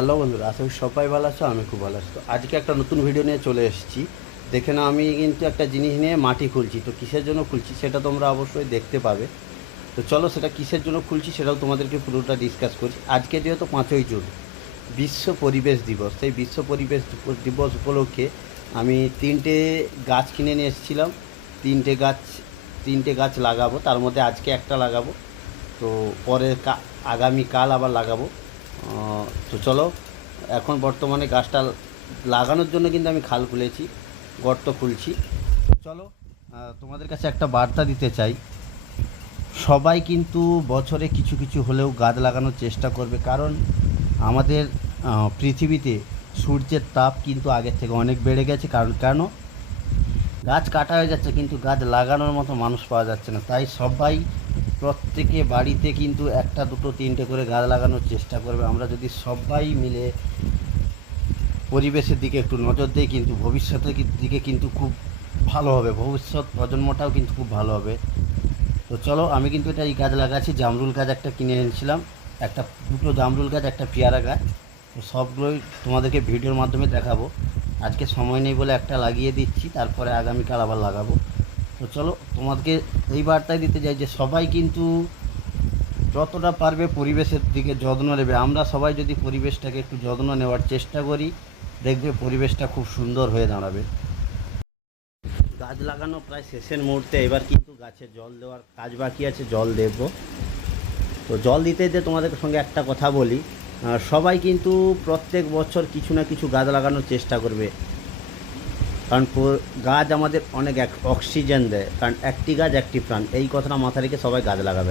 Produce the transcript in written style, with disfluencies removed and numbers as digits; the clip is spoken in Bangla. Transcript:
হ্যালো বন্ধুরা, আশা করি সবাই ভালো আছো। আমি খুব ভালো আছি। তো আজকে একটা নতুন ভিডিও নিয়ে চলে এসেছি। দেখে না, আমি কিন্তু একটা জিনিস নিয়ে মাটি খুলছি। তো কিসের জন্য খুলছি সেটা তোমরা অবশ্যই দেখতে পাবে। তো চলো, সেটা কিসের জন্য খুলছি সেটাও তোমাদেরকে পুরোটা ডিসকাস করছি। আজকে যেহেতু 5ই জুন বিশ্ব পরিবেশ দিবস, সেই বিশ্ব পরিবেশ দিবস উপলক্ষে আমি 3টে গাছ কিনে নিয়ে এসেছিলাম। 3টে গাছ লাগাবো, তার মধ্যে আজকে একটা লাগাবো। তো পরে আগামীকাল আবার লাগাবো। তো চলো, এখন বর্তমানে গাছটা লাগানোর জন্য কিন্তু আমি খাল খুলেছি, গর্ত খুলছি। তো চলো, তোমাদের কাছে একটা বার্তা দিতে চাই। সবাই কিন্তু বছরে কিছু কিছু হলেও গাছ লাগানোর চেষ্টা করবে, কারণ আমাদের পৃথিবীতে সূর্যের তাপ কিন্তু আগের থেকে অনেক বেড়ে গেছে। কারণ কেন? গাছ কাটা হয়ে যাচ্ছে, কিন্তু গাছ লাগানোর মতো মানুষ পাওয়া যাচ্ছে না। তাই সবাই প্রত্যেকে বাড়িতে কিন্তু একটা দুটো তিনটে করে গাছ লাগানোর চেষ্টা করবে। আমরা যদি সবাই মিলে পরিবেশের দিকে একটু নজর দিই, কিন্তু ভবিষ্যতের দিকে কিন্তু খুব ভালো হবে, ভবিষ্যৎ প্রজন্মটাও কিন্তু খুব ভালো হবে। তো চলো, আমি কিন্তু এটা এই গাছ লাগাচ্ছি। জামরুল গাছ একটা কিনে এনেছিলাম, দুটো জামরুল গাছ, একটা পেয়ারা গাছ। তো সবগুলোই তোমাদেরকে ভিডিওর মাধ্যমে দেখাবো। আজকে সময় নেই বলে একটা লাগিয়ে দিচ্ছি, তারপরে আগামীকাল আবার লাগাবো। তো চলো, তোমাদেরকে এই বার্তাই দিতে চাই যে সবাই কিন্তু যতটা পারবে পরিবেশের দিকে যত্ন নেবে। আমরা সবাই যদি পরিবেশটাকে একটু যত্ন নেওয়ার চেষ্টা করি, দেখবে পরিবেশটা খুব সুন্দর হয়ে দাঁড়াবে। গাছ লাগানো প্রায় শেষের মুহূর্তে, এবার কিন্তু গাছে জল দেওয়ার কাজ বাকি আছে, জল দেব। তো জল দিতে দিতে তোমাদের সঙ্গে একটা কথা বলি, সবাই কিন্তু প্রত্যেক বছর কিছু না কিছু গাছ লাগানোর চেষ্টা করবে। কারণ গাছ আমাদের অনেক অক্সিজেন দেয়, কারণ একটি গাছ একটি প্রাণ, এই কথাটা মাথায় রেখে সবাই গাছ লাগাবে।